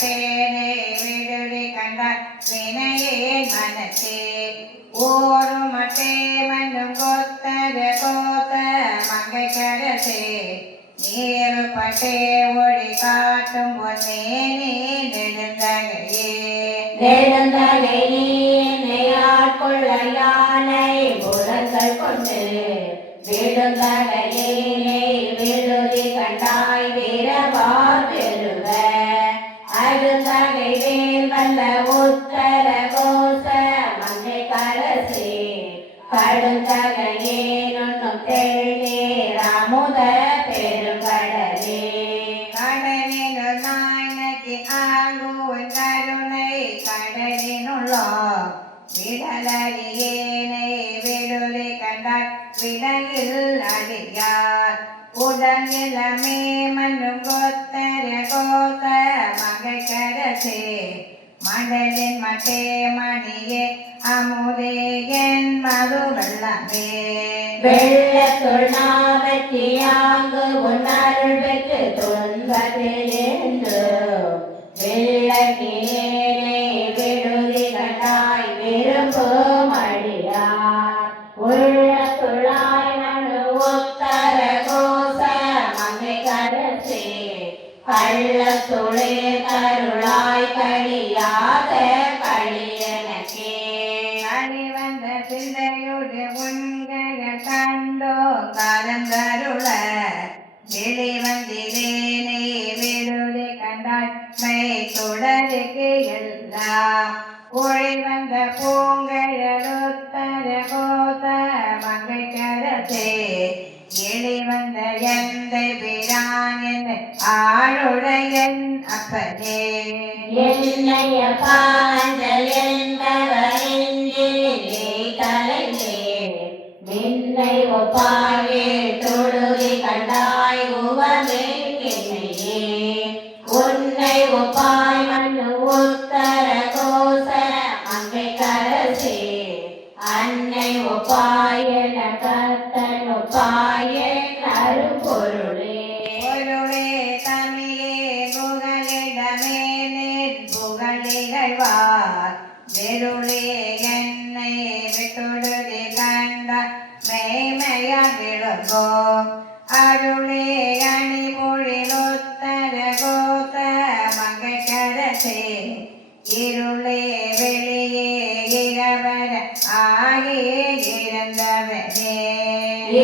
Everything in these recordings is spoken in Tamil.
மட்டேனே விடுதி கண்டாய் வினையேன் மனத்தே ஓரு மட்டே மண்ணும் கோத்தர கோத்த மங்கை கரசே நீரு பட்டே ஒளி காட்டும் பொன்னே நீ நெடுந்தகையே நெடுந்தகையே ஆட்கொள்ள யானை புலங்கள் கொண்டு விடுந்தகையே விடுதி கண்டாய் வீரவார் பெருக அடுந்தகை வேல் வல்ல உத்தர கோச மங்கை கரசே கடுந்தகையே நுண்ணும் தெள்ளீர் அமுத பெருங்கடலே கடலினுள் நாயனக்கு ஆங்குவன் கருணை கடலினுள்ளோ விடலறியேனை விடுதி கண்டாய் விடலில் அடியார் உடன் இளமே மண்ணும் கோத்தர கோத்த மங்கை கரசே மடலின் மட்டே மணியே அமுதே என் மது வெள்ளமே வெள்ளத்துள் நாவற்றியாங்கு உன்னருள் பெற்று துன்பத்தில் என்று வெள்ளக்கிலேனை விடுதி கண்டாய் விரும்பும் அடியார் உள்ளத்துள்ளாய் மனு உத்தர கோச மங்கை கரசே கள்ளத்துளே கருளாய் கழியாத கழியனக்கே அழிவந்த சிந்தையுடைய உண்கள் கண்டோ கலந்தருள வெளிவந்திலேனே விடுதி கண்டாய் மை தொடருக்கு எல்லாம் ஒழிவந்த பூங்கழலுத்தர கோத மங்கை கரசே எளிவந்த எந்தை பிரான் என்ற ஆளுடையன் அப்பனே என்னைய பாஞ்சல் என்பவரின்றி கலைஞே நின்னை ஒப்பாயே தொழுதி கண்டாய் உவமே என்னையே உன்னை ஒப்பாய் மண்ணு உத்தர கோச மங்கை கரசே அன்னை ஒப்பாயன கத்தன் ஒப்பாயன் அரும்பொருளே பொருளே தமிழே புகழிடமே நின் புகழிகழ்வார் வெருளே என்னை விட்டுடுதி கண்ட மெய்மையாகிடுவோம் அருளே அணிமொழில் உத்தர கோத்த மங்கை கரசே இருளே வெளியே இரவர ஆகியே இருந்தவனே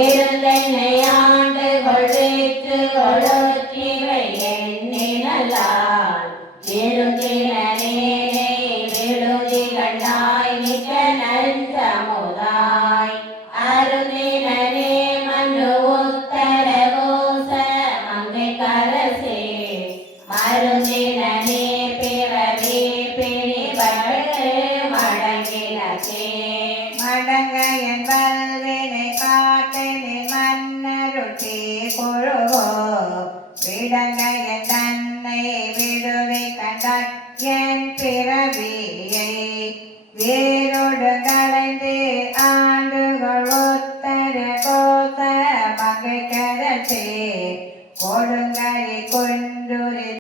இருந்தென்னை ஆண்டு கொள்ளித்து கொளுத்திவை எண்ணினலால் இருந்தினே விடுதி கண்டாய் மிக்க நஞ்சமுதாய் அருந்தினே மனு உத்தர கோச மங்கை கரசே மருந்தினே பிறவி பிணிபடு மடங்கினக்கே மடங்க என்பல்வினை காட்டினில் மன்னருட்டி கொழுவோ விடங்க என் தன்னை விடுதி கண்டாய் என் பிறவியை வேறு